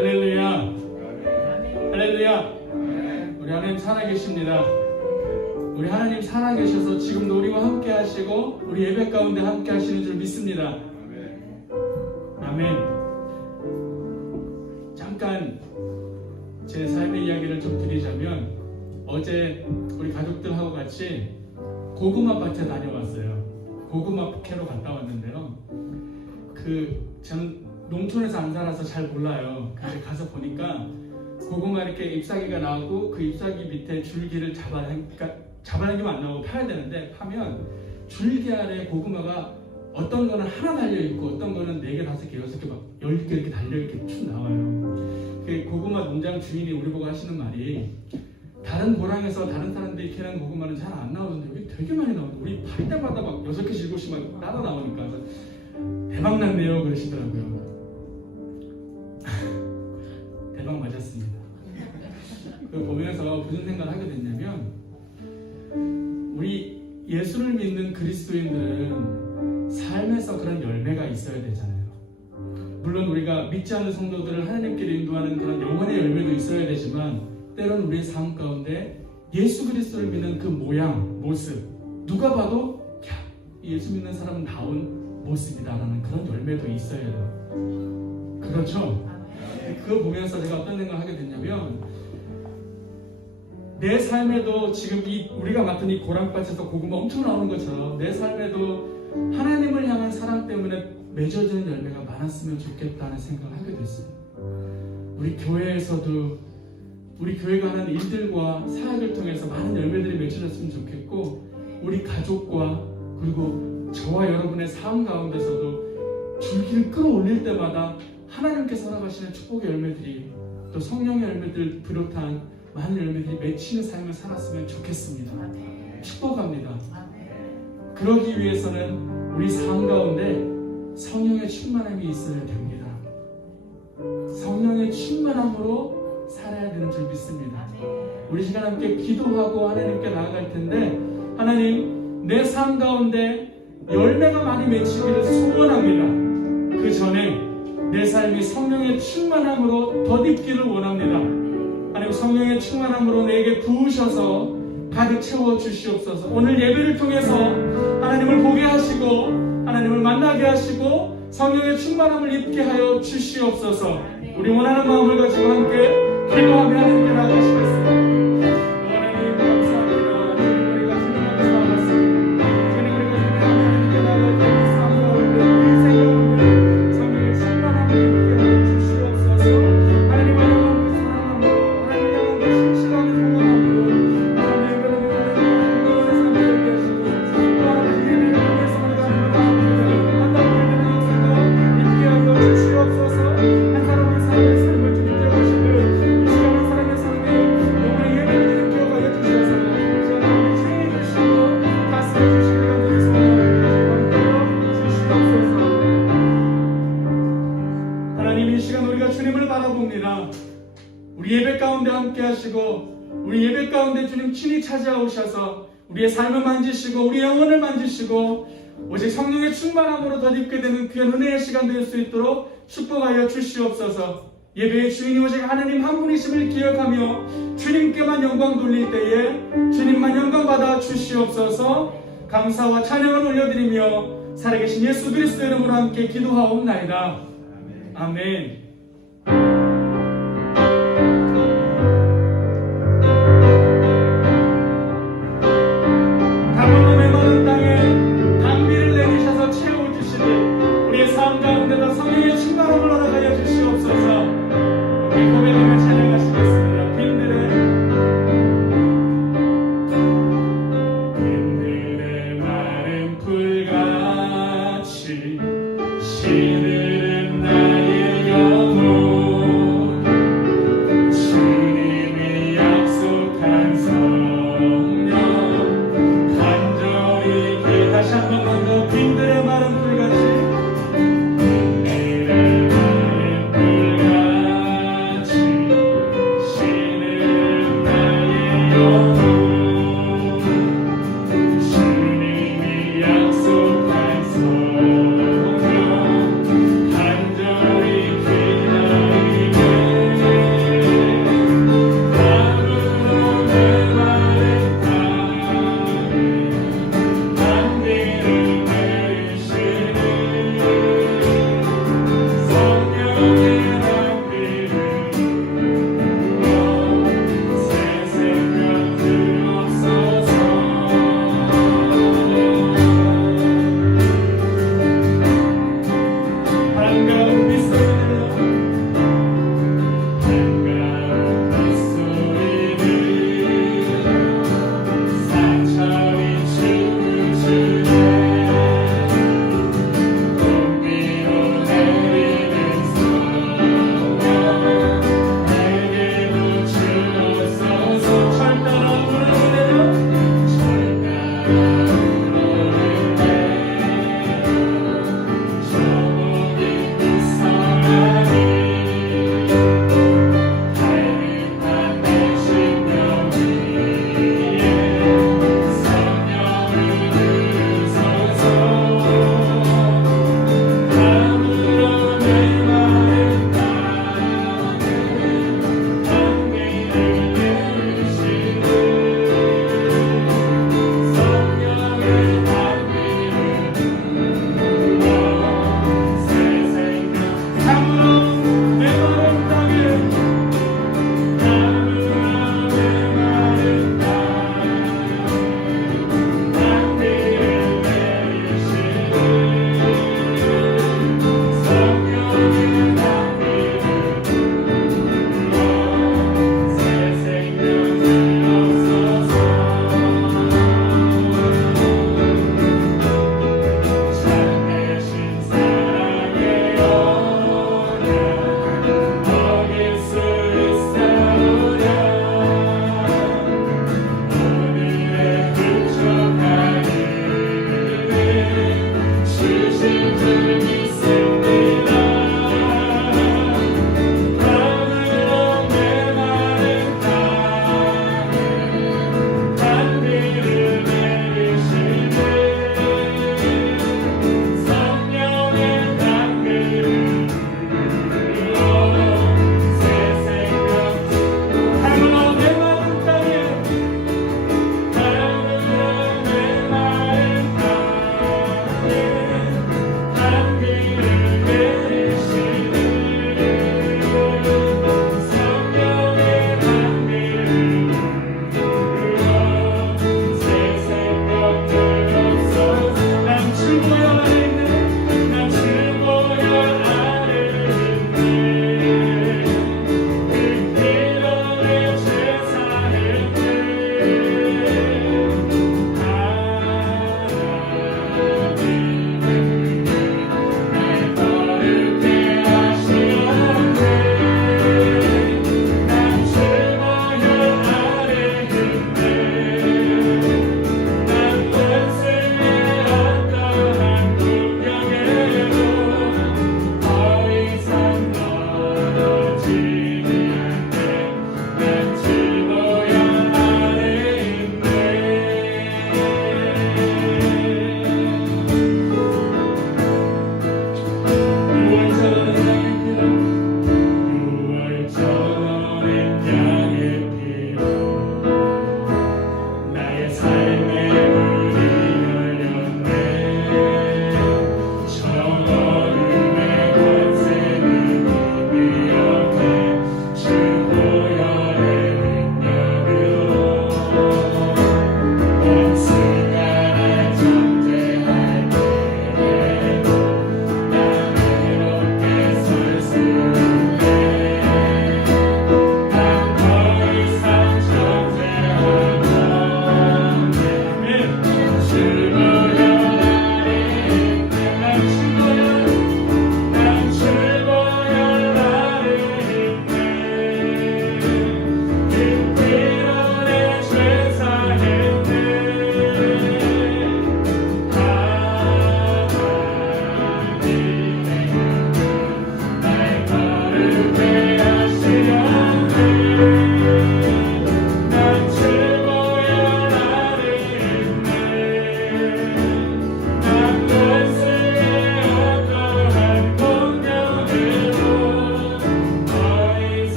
할렐루야. 할렐루야. 우리 하나님 살아계십니다. 우리 하나님 살아계셔서 지금도 우리와 함께 하시고 우리 예배 가운데 함께 하시는 줄 믿습니다. 아멘. 잠깐 제 삶의 이야기를 좀 드리자면, 어제 우리 가족들하고 같이 고구마 밭에 다녀왔어요. 고구마 캐러 갔다 왔는데요. 저는 농촌에서 안 살아서 잘 몰라요. 근데 가서 보니까 고구마 이렇게 잎사귀가 나오고 그 잎사귀 밑에 줄기를 잡아당기면 안 나오고 파야 되는데, 파면 줄기 아래 고구마가 어떤 거는 하나 달려있고 어떤 거는 4개, 5개, 6개, 막 10개 이렇게 달려있게 쭉 나와요. 그 고구마 농장 주인이 우리 보고 하시는 말이, 다른 고랑에서 다른 사람들이 캐는 고구마는 잘 안 나오는데 여기 되게 많이 나오는데 우리 팔 때마다 막 6개, 7개씩 막 따라 나오니까 대박 났네요 그러시더라고요. 대박 맞았습니다. 그걸 보면서 무슨 생각을 하게 됐냐면, 우리 예수를 믿는 그리스도인들은 삶에서 그런 열매가 있어야 되잖아요. 물론 우리가 믿지 않는 성도들을 하나님께로 인도하는 그런 영혼의 열매도 있어야 되지만, 때로는 우리의 삶 가운데 예수 그리스도를 믿는 그 모양, 모습, 누가 봐도 예수 믿는 사람은 나온 모습이다라는 그런 열매도 있어야 해요. 그렇죠? 그거 보면서 제가 어떤 생각을 하게 됐냐면, 내 삶에도 지금 우리가 맡은 이 고랑밭에서 고구마 엄청 나오는 것처럼 내 삶에도 하나님을 향한 사랑 때문에 맺어지는 열매가 많았으면 좋겠다는 생각을 하게 됐어요. 우리 교회에서도 우리 교회가 하는 일들과 사역을 통해서 많은 열매들이 맺혀졌으면 좋겠고, 우리 가족과 그리고 저와 여러분의 삶 가운데서도 줄기를 끌어올릴 때마다 하나님께서 허락하시는 축복의 열매들이, 또 성령의 열매들을 비롯한 많은 열매들이 맺히는 삶을 살았으면 좋겠습니다. 축복합니다. 그러기 위해서는 우리 삶 가운데 성령의 충만함이 있어야 됩니다. 성령의 충만함으로 살아야 되는 줄 믿습니다. 우리 시간 함께 기도하고 하나님께 나아갈 텐데, 하나님, 내 삶 가운데 열매가 많이 맺히기를 소원합니다. 그 전에 내 삶이 성령의 충만함으로 덧입기를 원합니다. 하나님, 성령의 충만함으로 내게 부으셔서 가득 채워 주시옵소서. 오늘 예배를 통해서 하나님을 보게 하시고 하나님을 만나게 하시고 성령의 충만함을 입게 하여 주시옵소서. 우리 원하는 마음을 가지고 함께 기도하며 하나님께 나아가시겠습니다. 하나님 감사합니다. 하나님 우리가 주님 앞에 나아갔습니다. 주님 우리가 주님 하나님께 나아갈 때 이 삶 가운데 우리 생각을 성령의 충만함을 입게 하여 주시옵소서. 하나님 향한 그 사랑함으로, 하나님 향한 그 신실한 공감함으로 하나님 그런 삶을 되게 하시고, 또 하나님 예배를 통해서 우리가 하나님을 만나고 있는 영생도 입게 하여 주시옵소서. 한 사람의 삶을 주님께 오시고 이 시간 한 사람의 삶에 영원의 예배를 드리게 하여 주셔서 이 시간 우리 주인이 주시고 다스려 주시기를 간절히 소원하옵나이다. 주시옵소서. 하나님, 이 시간 우리가 주님을 바라봅니다. 우리 예배 가운데 함께 하시고 우리 예배 가운데 주님 친히 찾아오셔서 우리의 삶을 만지시고 우리 영혼을 만지시고 오직 성령의 충만함으로 덧입게 되는 귀한 은혜의 시간 될 수 있도록 축복하여 주시옵소서. 예배의 주인이 오직 하나님 한 분이심을 기억하며 주님께만 영광 돌릴 때에 주님만 영광 받아 주시옵소서. 감사와 찬양을 올려드리며 살아계신 예수 그리스도 이름으로 함께 기도하옵나이다. 아멘. 성령의 충만함을 허락하여 주시옵소서. 우리 고백하며 찬양하시겠습니다. 빈들의 마른 풀같이 시들은 나의 영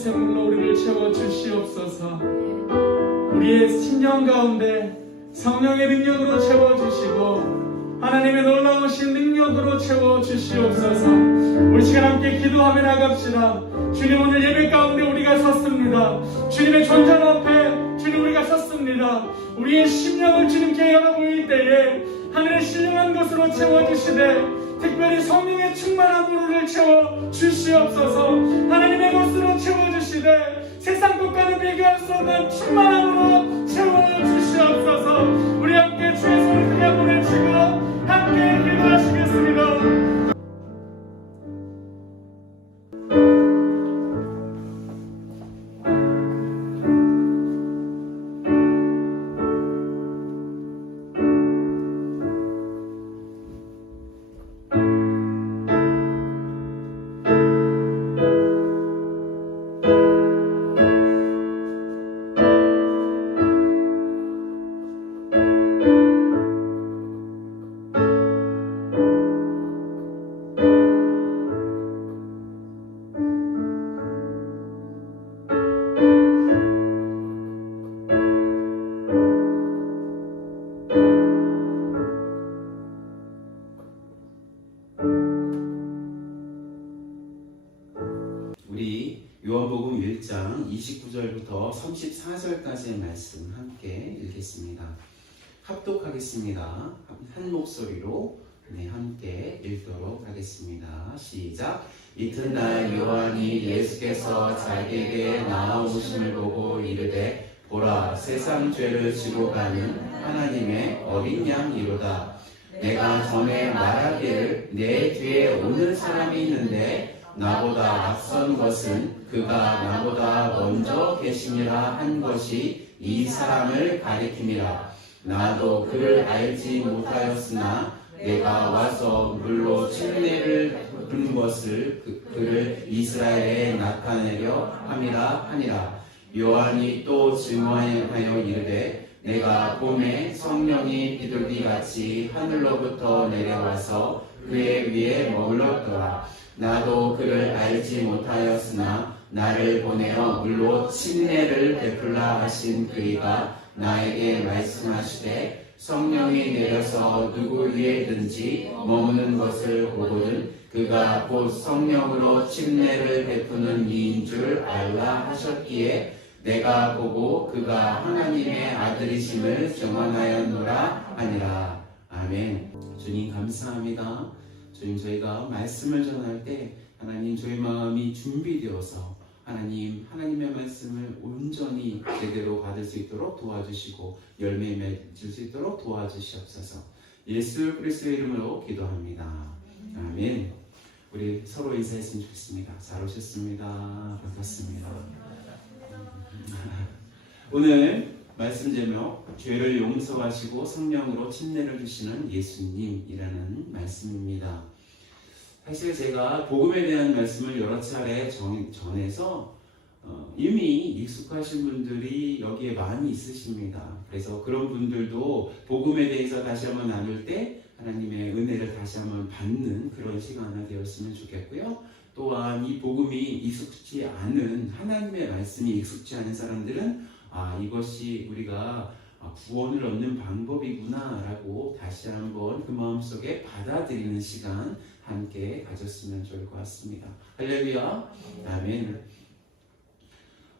샘물로 우리를 채워 주시옵소서. 우리의 심령 가운데 성령의 능력으로 채워주시고 하나님의 놀라우신 능력으로 채워주시옵소서. 우리 시간 함께 기도하며 나갑시다. 주님, 오늘 예배 가운데 우리가 섰습니다. 주님의 존전 앞에 주님 우리가 섰습니다. 우리의 심령을 주님께 열어보일 때에 하늘의 신령한 것으로 채워주시되 특별히 성령의 충만함으로 채워주시옵소서. 하나님의 것으로 채워주시되 세상 것과는 비교할 수 없는 충만함으로 채워주시옵소서. 우리 함께 주의 손을 크게 보내시고 함께 기도하시겠습니다. 우리 요한복음 1장 29절부터 34절까지의 말씀 함께 읽겠습니다. 합독하겠습니다. 한 목소리로 함께 읽도록 하겠습니다. 시작. 이튿날 요한이 예수께서 자기에게 나아오심을 보고 이르되 보라, 세상 죄를 지고 가는 하나님의 어린 양이로다. 내가 전에 말하기를 내 뒤에 오는 사람이 있는데 나보다 앞선 것은 그가 나보다 먼저 계시니라 한 것이 이 사람을 가리킴이라. 나도 그를 알지 못하였으나 내가 와서 물로 침례를 준 것을 그를 이스라엘에 나타내려 함이라 하니라. 요한이 또 증언하여 이르되 내가 봄에 성령이 비둘기같이 하늘로부터 내려와서 그의 위에 머물렀더라. 나도 그를 알지 못하였으나 나를 보내어 물로 침례를 베풀라 하신 그이가 나에게 말씀하시되 성령이 내려서 누구 위에든지 머무는 것을 보거든 그가 곧 성령으로 침례를 베푸는 이인 줄 알라 하셨기에 내가 보고 그가 하나님의 아들이심을 증언하였노라 하니라. 아멘. 주님 감사합니다. 주님, 저희가 말씀을 전할 때 하나님 저희 마음이 준비되어서 하나님의 말씀을 온전히 제대로 받을 수 있도록 도와주시고 열매 맺을 수 있도록 도와주시옵소서. 예수 그리스도의 이름으로 기도합니다. 아멘. 우리 서로 인사했으면 좋겠습니다. 잘 오셨습니다. 반갑습니다. 오늘 말씀 제목, 죄를 용서하시고 성령으로 침례를 주시는 예수님이라는 말씀입니다. 사실 제가 복음에 대한 말씀을 여러 차례 전해서 이미 익숙하신 분들이 여기에 많이 있으십니다. 그래서 그런 분들도 복음에 대해서 다시 한번 나눌 때 하나님의 은혜를 다시 한번 받는 그런 시간이 되었으면 좋겠고요. 또한 이 복음이 익숙지 않은, 하나님의 말씀이 익숙지 않은 사람들은 이것이 우리가 구원을 얻는 방법이구나 라고 다시 한번 그 마음속에 받아들이는 시간 함께 가졌으면 좋을 것 같습니다. 할렐루야. 아멘.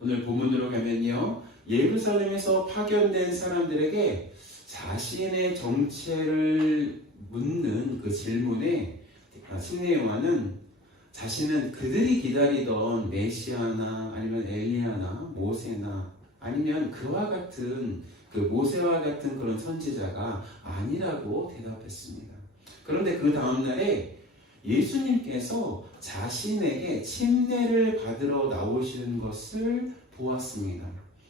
오늘 본문으로 가면요, 예루살렘에서 파견된 사람들에게 자신의 정체를 묻는 그 질문에 침례 요한은 자신은 그들이 기다리던 메시아나 아니면 엘리야나 모세나 아니면 그와 같은 모세와 같은 그런 선지자가 아니라고 대답했습니다. 그런데 그 다음날에 예수님께서 자신에게 침례를 받으러 나오시는 것을 보았습니다.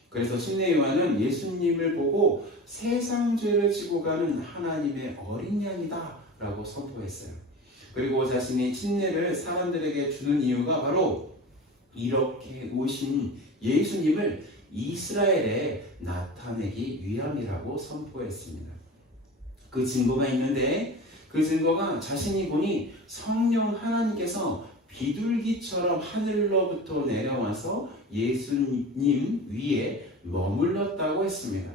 그래서 침례 요한은 예수님을 보고 세상 죄를 지고 가는 하나님의 어린 양이다 라고 선포했어요. 그리고 자신이 침례를 사람들에게 주는 이유가 바로 이렇게 오신 예수님을 이스라엘에 나타내기 위함이라고 선포했습니다. 그 증거가 있는데 그 증거가 자신이 보니 성령 하나님께서 비둘기처럼 하늘로부터 내려와서 예수님 위에 머물렀다고 했습니다.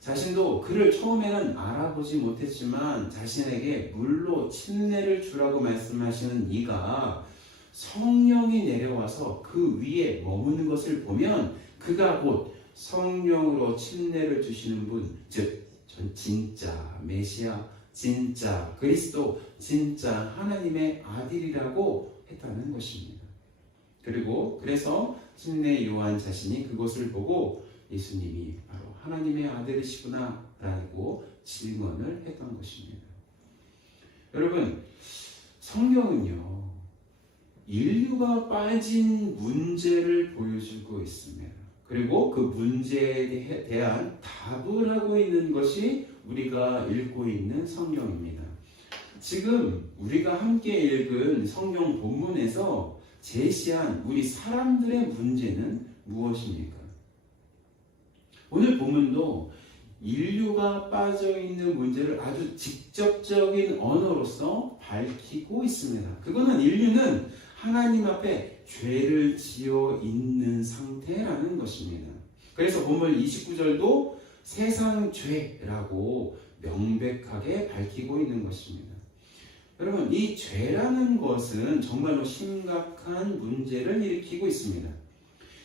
자신도 그를 처음에는 알아보지 못했지만 자신에게 물로 침례를 주라고 말씀하시는 이가 성령이 내려와서 그 위에 머무는 것을 보면 그가 곧 성령으로 침례를 주시는 분, 즉 진짜 메시아, 진짜 그리스도, 진짜 하나님의 아들이라고 했다는 것입니다. 그리고 그래서 침례 요한 자신이 그것을 보고 예수님이 바로 하나님의 아들이시구나 라고 증언을 했던 것입니다. 여러분, 성경은요 인류가 빠진 문제를 보여주고 있습니다. 그리고 그 문제에 대한 답을 하고 있는 것이 우리가 읽고 있는 성경입니다. 지금 우리가 함께 읽은 성경 본문에서 제시한 우리 사람들의 문제는 무엇입니까? 오늘 본문도 인류가 빠져있는 문제를 아주 직접적인 언어로서 밝히고 있습니다. 그거는 인류는 하나님 앞에 죄를 지어 있는 상태라는 것입니다. 그래서 본문 29절도 세상 죄라고 명백하게 밝히고 있는 것입니다. 여러분, 이 죄라는 것은 정말로 심각한 문제를 일으키고 있습니다.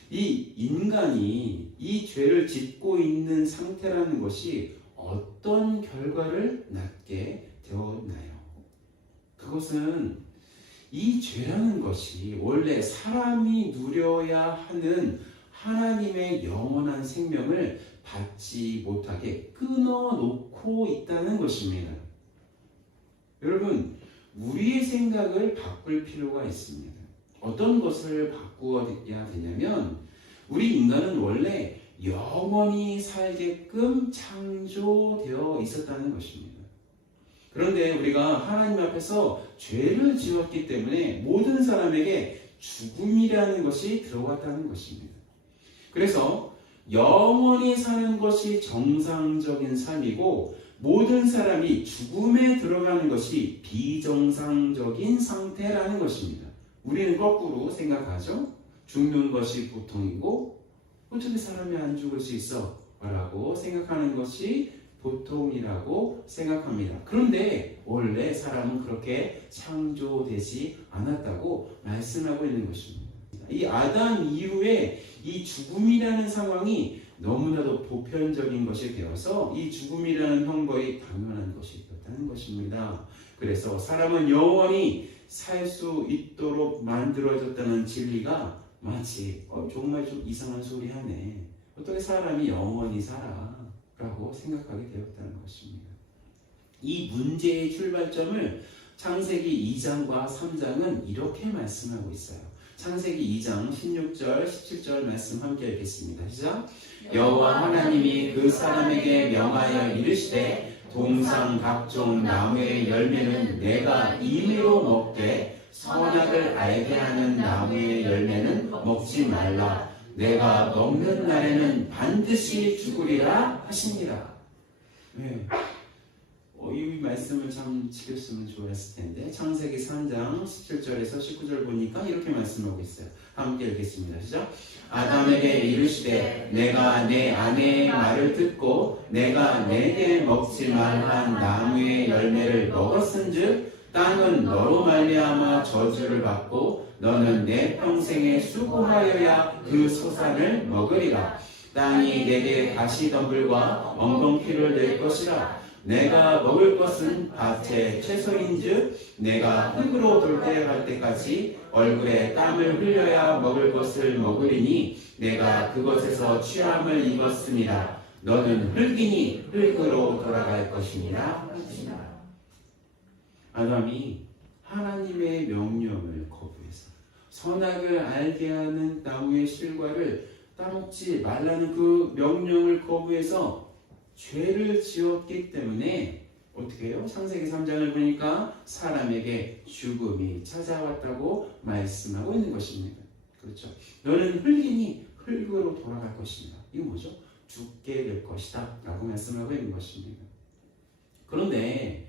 이 인간이 이 죄를 짓고 있는 상태라는 것이 어떤 결과를 낳게 되었나요? 그것은 이 죄라는 것이 원래 사람이 누려야 하는 하나님의 영원한 생명을 받지 못하게 끊어놓고 있다는 것입니다. 여러분, 우리의 생각을 바꿀 필요가 있습니다. 어떤 것을 바꾸어야 되냐면 우리 인간은 원래 영원히 살게끔 창조되어 있었다는 것입니다. 그런데 우리가 하나님 앞에서 죄를 지었기 때문에 모든 사람에게 죽음이라는 것이 들어왔다는 것입니다. 그래서 영원히 사는 것이 정상적인 삶이고 모든 사람이 죽음에 들어가는 것이 비정상적인 상태라는 것입니다. 우리는 거꾸로 생각하죠. 죽는 것이 보통이고 어떻게 사람이 안 죽을 수 있어? 라고 생각하는 것이 보통이라고 생각합니다. 그런데 원래 사람은 그렇게 창조되지 않았다고 말씀하고 있는 것입니다. 이 아담 이후에 이 죽음이라는 상황이 너무나도 보편적인 것이 되어서 이 죽음이라는 형벌이 당연한 것이 되었다는 것입니다. 그래서 사람은 영원히 살 수 있도록 만들어졌다는 진리가 마치 정말 좀 이상한 소리 하네. 어떻게 사람이 영원히 살아? 라고 생각하게 되었다는 것입니다. 이 문제의 출발점을 창세기 2장과 3장은 이렇게 말씀하고 있어요. 창세기 2장 16절 17절 말씀 함께 읽겠습니다. 시작. 여호와 하나님이 그 사람에게 명하여 이르시되 동상 각종 나무의 열매는 내가 임의로 먹되 선악을 알게 하는 나무의 열매는 먹지 말라. 내가 먹는 날에는 반드시 죽으리라 하시니라. 네. 이 말씀을 참 지켰으면 좋았을 텐데 창세기 3장 17절에서 19절 보니까 이렇게 말씀하고 있어요. 함께 읽겠습니다. 시작. 아담에게 이르시되 내가 내 아내의 말을 듣고 내가 내게 먹지 말란 나무의 열매를 먹었은즉 땅은 너로 말미암아 저주를 받고 너는 내 평생에 수고하여야 그 소산을 먹으리라. 땅이 내게 가시덤불과 엉겅퀴를 낼 것이라. 내가 먹을 것은 밭의 채소인즉 내가 흙으로 돌아갈 때까지 얼굴에 땀을 흘려야 먹을 것을 먹으리니 내가 그것에서 취함을 입었습니다. 너는 흙이니 흙으로 돌아갈 것이니라. 아담이 하나님의 명령을 거부해서 선악을 알게 하는 나무의 실과를 따먹지 말라는 그 명령을 거부해서 죄를 지었기 때문에 어떻게 해요? 창세기 3장을 보니까 사람에게 죽음이 찾아왔다고 말씀하고 있는 것입니다. 그렇죠? 너는 흙이니 흙으로 돌아갈 것입니다. 이거 뭐죠? 죽게 될 것이다 라고 말씀하고 있는 것입니다. 그런데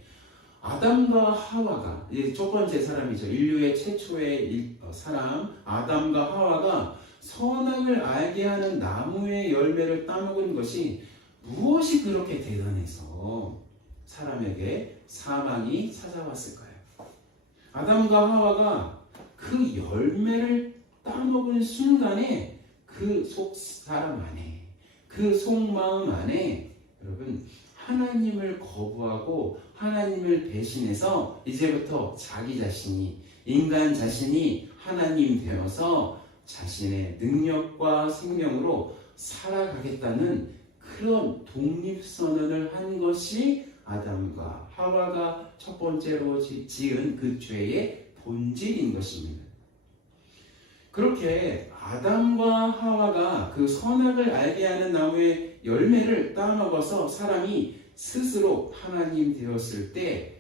아담과 하와가 이제 첫 번째 사람이죠. 인류의 최초의 사람 아담과 하와가 선악을 알게 하는 나무의 열매를 따먹은 것이 무엇이 그렇게 대단해서 사람에게 사망이 찾아왔을까요? 아담과 하와가 그 열매를 따먹은 순간에 그 속 사람 안에, 그 속마음 안에 여러분 하나님을 거부하고 하나님을 배신해서 이제부터 자기 자신이, 인간 자신이 하나님 되어서 자신의 능력과 생명으로 살아가겠다는 그런 독립선언을 한 것이 아담과 하와가 첫 번째로 지은 그 죄의 본질인 것입니다. 그렇게 아담과 하와가 그 선악을 알게 하는 나무의 열매를 따먹어서 사람이 스스로 하나님 되었을 때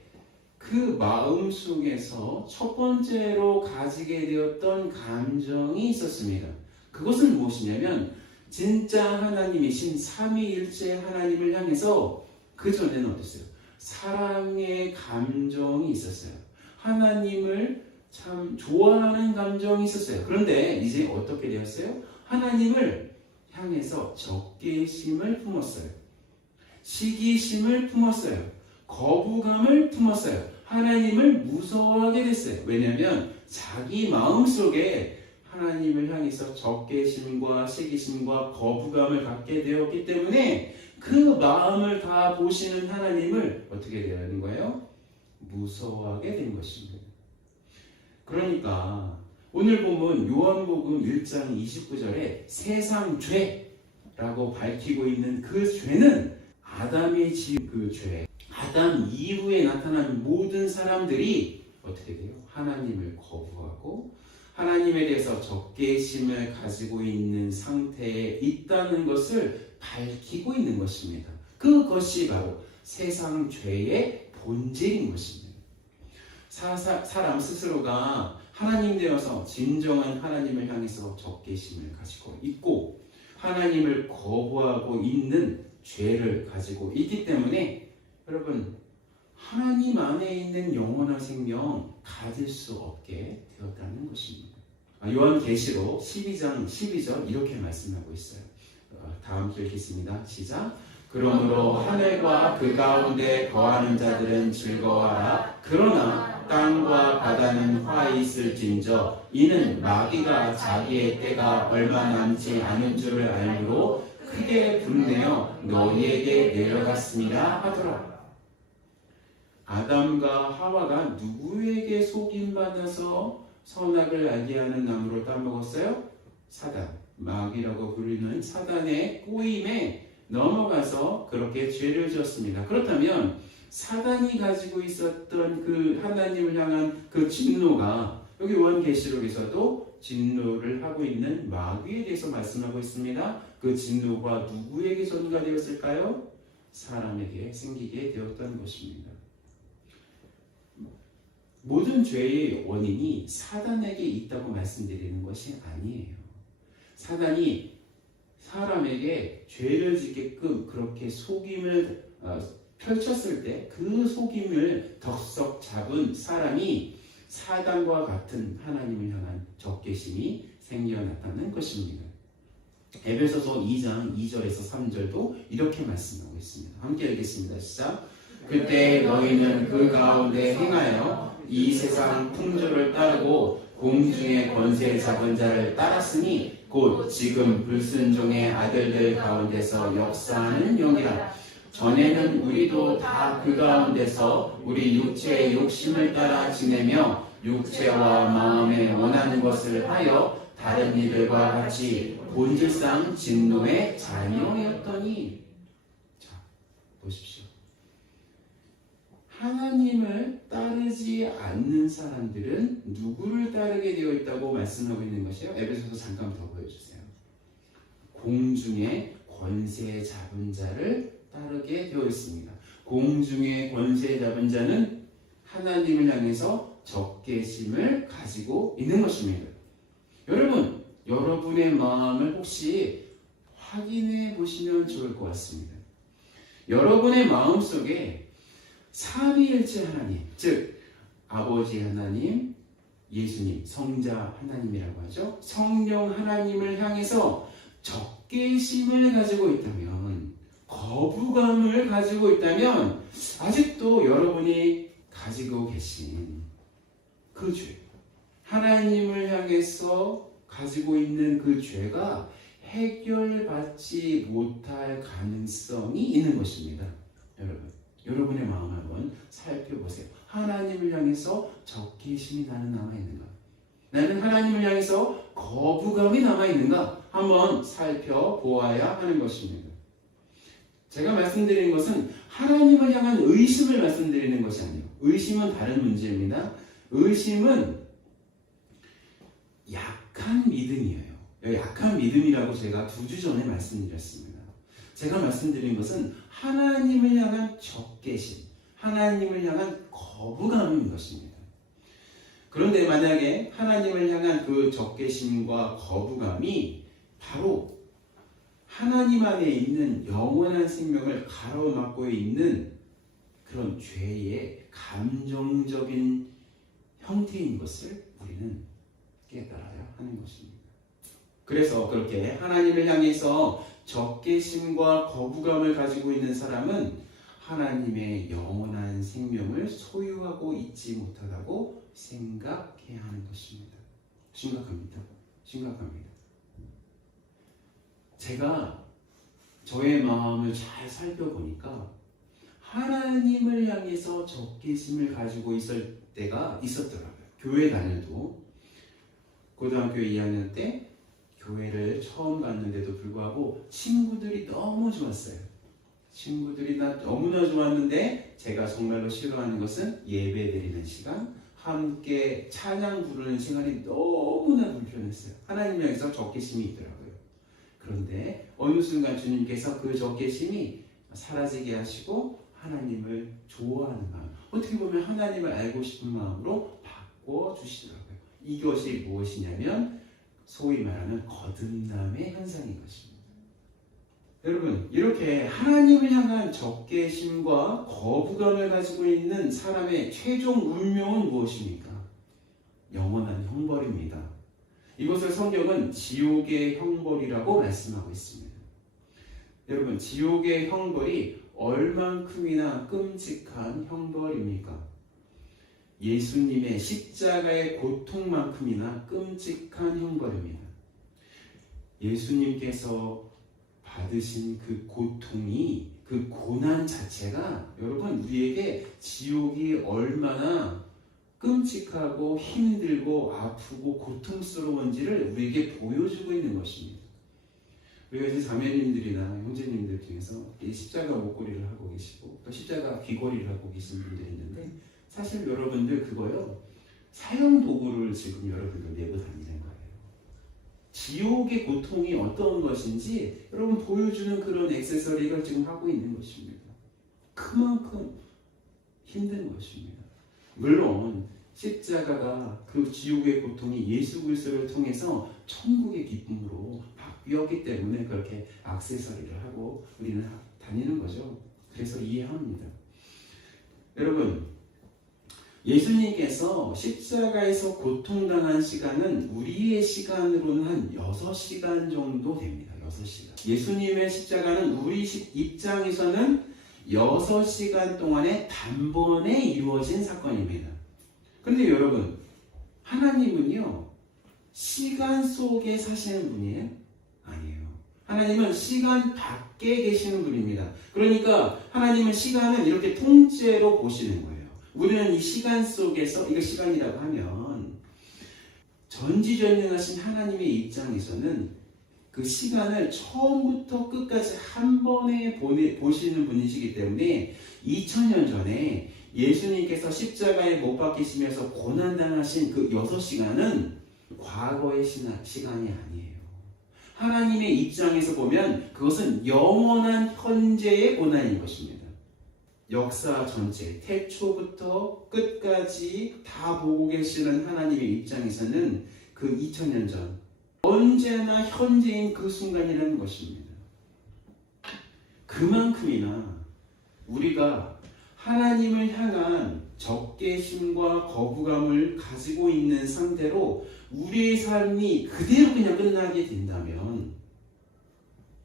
그 마음 속에서 첫 번째로 가지게 되었던 감정이 있었습니다. 그것은 무엇이냐면 진짜 하나님이신 삼위일체 하나님을 향해서 그 전에는 어땠어요? 사랑의 감정이 있었어요. 하나님을 참 좋아하는 감정이 있었어요. 그런데 이제 어떻게 되었어요? 하나님을 향해서 적개심을 품었어요. 시기심을 품었어요. 거부감을 품었어요. 하나님을 무서워하게 됐어요. 왜냐하면 자기 마음속에 하나님을 향해서 적개심과 시기심과 거부감을 갖게 되었기 때문에 그 마음을 다 보시는 하나님을 어떻게 되는 거예요? 무서워하게 된 것입니다. 그러니까 오늘 보면 요한복음 1장 29절에 세상 죄라고 밝히고 있는 그 죄는 아담이 지은 그 죄, 아담 이후에 나타난 모든 사람들이 어떻게 돼요? 하나님을 거부하고 하나님에 대해서 적개심을 가지고 있는 상태에 있다는 것을 밝히고 있는 것입니다. 그것이 바로 세상 죄의 본질인 것입니다. 사람 스스로가 하나님 되어서 진정한 하나님을 향해서 적개심을 가지고 있고 하나님을 거부하고 있는 죄를 가지고 있기 때문에 여러분 하나님 안에 있는 영원한 생명 가질 수 없게 되었다는 것입니다. 요한계시록 12장 12절 이렇게 말씀하고 있어요. 다음 주 읽겠습니다. 시작. 그러므로 하늘과 그 가운데 거하는 자들은 즐거워하라. 그러나 땅과 바다는 화 있을진저 이는 마귀가 자기의 때가 얼마 남지 않은 줄을 알므로 크게 분내어 너희에게 내려갔습니다 하더라. 아담과 하와가 누구에게 속임받아서 선악을 알게 하는 나무를 따먹었어요? 사단, 마귀라고 부르는 사단의 꼬임에 넘어가서 그렇게 죄를 지었습니다. 그렇다면 사단이 가지고 있었던 그 하나님을 향한 그 진노가 여기 요한계시록에서도 진노를 하고 있는 마귀에 대해서 말씀하고 있습니다. 그 진노가 누구에게 전가되었을까요? 사람에게 생기게 되었다는 것입니다. 모든 죄의 원인이 사단에게 있다고 말씀드리는 것이 아니에요. 사단이 사람에게 죄를 짓게끔 그렇게 속임을 펼쳤을 때 그 속임을 덕석 잡은 사람이 사단과 같은 하나님을 향한 적개심이 생겨났다는 것입니다. 에베소서 2장 2절에서 3절도 이렇게 말씀하고 있습니다. 함께 읽겠습니다. 시작. 그때 너희는 그 가운데 행하여 이 세상 풍조를 따르고 공중의 권세 잡은 자를 따랐으니 곧 지금 불순종의 아들들 가운데서 역사하는 영이라. 전에는 우리도 다 그 가운데서 우리 육체의 욕심을 따라 지내며 육체와 마음에 원하는 것을 하여 다른 이들과 같이 본질상 진노의 자녀였더니. 자, 보십시오. 하나님을 따르지 않는 사람들은 누구를 따르게 되어 있다고 말씀하고 있는 것이에요? 에베소서 잠깐 더 보여주세요. 공중의 권세 잡은 자를 따르게 되어 있습니다. 공중의 권세 잡은 자는 하나님을 향해서 적개심을 가지고 있는 것입니다. 여러분, 여러분의 마음을 혹시 확인해 보시면 좋을 것 같습니다. 여러분의 마음 속에 삼위일체 하나님, 즉 아버지 하나님, 예수님, 성자 하나님이라고 하죠. 성령 하나님을 향해서 적개심을 가지고 있다면, 거부감을 가지고 있다면 아직도 여러분이 가지고 계신 그 죄, 하나님을 향해서 가지고 있는 그 죄가 해결받지 못할 가능성이 있는 것입니다. 여러분의 마음 한번 살펴보세요. 하나님을 향해서 적개심이 나는 남아있는가? 나는 하나님을 향해서 거부감이 남아있는가? 한번 살펴보아야 하는 것입니다. 제가 말씀드리는 것은 하나님을 향한 의심을 말씀드리는 것이 아니에요. 의심은 다른 문제입니다. 의심은 약한 믿음이에요. 약한 믿음이라고 제가 2주 전에 말씀드렸습니다. 제가 말씀드린 것은 하나님을 향한 적개심, 하나님을 향한 거부감인 것입니다. 그런데 만약에 하나님을 향한 그 적개심과 거부감이 바로 하나님 안에 있는 영원한 생명을 가로막고 있는 그런 죄의 감정적인 형태인 것을 우리는 깨달아야 하는 것입니다. 그래서 그렇게 하나님을 향해서 적개심과 거부감을 가지고 있는 사람은 하나님의 영원한 생명을 소유하고 있지 못하다고 생각해야 하는 것입니다. 심각합니다. 제가 저의 마음을 잘 살펴보니까 하나님을 향해서 적개심을 가지고 있을 때가 있었더라고요. 교회 다녀도 고등학교 2학년 때 교회를 처음 갔는데도 불구하고 친구들이 너무 좋았어요. 친구들이 너무나 좋았는데 제가 정말로 싫어하는 것은 예배 드리는 시간, 함께 찬양 부르는 시간이 너무나 불편했어요. 하나님 향해서 적개심이 있더라고요. 그런데 어느 순간 주님께서 그 적개심이 사라지게 하시고 하나님을 좋아하는 마음, 어떻게 보면 하나님을 알고 싶은 마음으로 바꿔주시더라고요. 이것이 무엇이냐면 소위 말하는 거듭남의 현상인 것입니다. 여러분, 이렇게 하나님을 향한 적개심과 거부감을 가지고 있는 사람의 최종 운명은 무엇입니까? 영원한 형벌입니다. 이것을 성경은 지옥의 형벌이라고 말씀하고 있습니다. 여러분, 지옥의 형벌이 얼만큼이나 끔찍한 형벌입니까? 예수님의 십자가의 고통만큼이나 끔찍한 형벌입니다. 예수님께서 받으신 그 고통이, 그 고난 자체가 여러분 우리에게 지옥이 얼마나 끔찍하고 힘들고 아프고 고통스러운지를 우리에게 보여주고 있는 것입니다. 우리가 이제 자매님들이나 형제님들 중에서 이 십자가 목걸이를 하고 계시고 또 십자가 귀걸이를 하고 계신 분들이 있는데 사실 여러분들 그거요, 사형 도구를 지금 여러분들 내고 다니는 거예요. 지옥의 고통이 어떤 것인지 여러분 보여주는 그런 액세서리를 지금 하고 있는 것입니다. 그만큼 힘든 것입니다. 물론 십자가가 그 지옥의 고통이 예수 그리스도를 통해서 천국의 기쁨으로 바뀌었기 때문에 그렇게 액세서리를 하고 우리는 다니는 거죠. 그래서 이해합니다. 여러분, 예수님께서 십자가에서 고통당한 시간은 우리의 시간으로는 한 6시간 정도 됩니다. 6시간. 예수님의 십자가는 우리 입장에서는 6시간 동안에 단번에 이루어진 사건입니다. 그런데 여러분, 하나님은요, 시간 속에 사시는 분이에요? 아니에요. 하나님은 시간 밖에 계시는 분입니다. 그러니까 하나님은 시간을 이렇게 통째로 보시는 거예요. 우리는 이 시간 속에서, 이거 시간이라고 하면 전지전능하신 하나님의 입장에서는 그 시간을 처음부터 끝까지 한 번에 보시는 분이시기 때문에 2000년 전에 예수님께서 십자가에 못 박히시면서 고난당하신 그 6시간은 과거의 시간이 아니에요. 하나님의 입장에서 보면 그것은 영원한 현재의 고난인 것입니다. 역사 전체, 태초부터 끝까지 다 보고 계시는 하나님의 입장에서는 그 2000년 전 언제나 현재인 그 순간이라는 것입니다. 그만큼이나 우리가 하나님을 향한 적개심과 거부감을 가지고 있는 상태로 우리의 삶이 그대로 그냥 끝나게 된다면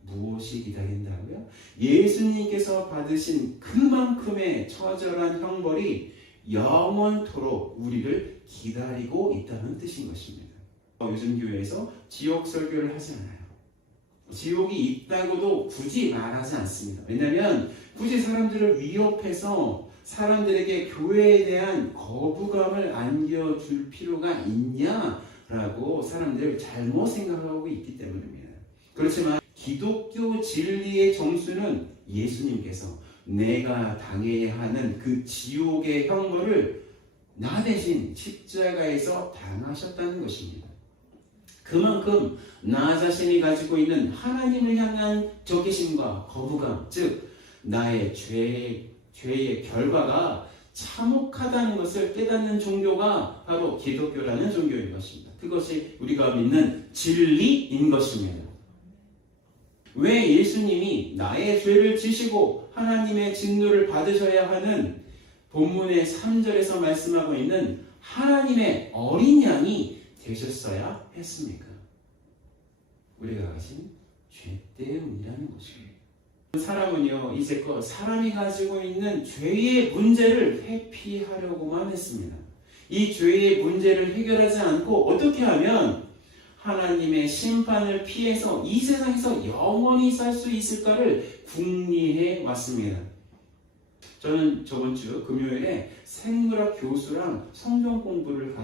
무엇이 기다린다고요? 예수님께서 받으신 그만큼의 처절한 형벌이 영원토록 우리를 기다리고 있다는 뜻인 것입니다. 요즘 교회에서 지옥 설교를 하지 않아요. 지옥이 있다고도 굳이 말하지 않습니다. 왜냐하면 굳이 사람들을 위협해서 사람들에게 교회에 대한 거부감을 안겨줄 필요가 있냐라고 사람들을 잘못 생각하고 있기 때문입니다. 그렇지만 기독교 진리의 정수는 예수님께서 내가 당해야 하는 그 지옥의 형벌을 나 대신 십자가에서 당하셨다는 것입니다. 그만큼 나 자신이 가지고 있는 하나님을 향한 적개심과 거부감, 즉 나의 죄의 결과가 참혹하다는 것을 깨닫는 종교가 바로 기독교라는 종교인 것입니다. 그것이 우리가 믿는 진리인 것입니다. 왜 예수님이 나의 죄를 지시고 하나님의 진노를 받으셔야 하는 본문의 3절에서 말씀하고 있는 하나님의 어린 양이 되셨어야 했습니까? 우리가 가진 죄 때문이라는 것입니다. 사람은요, 이제껏 사람이 가지고 있는 죄의 문제를 회피하려고만 했습니다. 이 죄의 문제를 해결하지 않고 어떻게 하면 하나님의 심판을 피해서 이 세상에서 영원히 살 수 있을까를 궁리해 왔습니다. 저는 저번 주 금요일에 생물학 교수랑 성경 공부를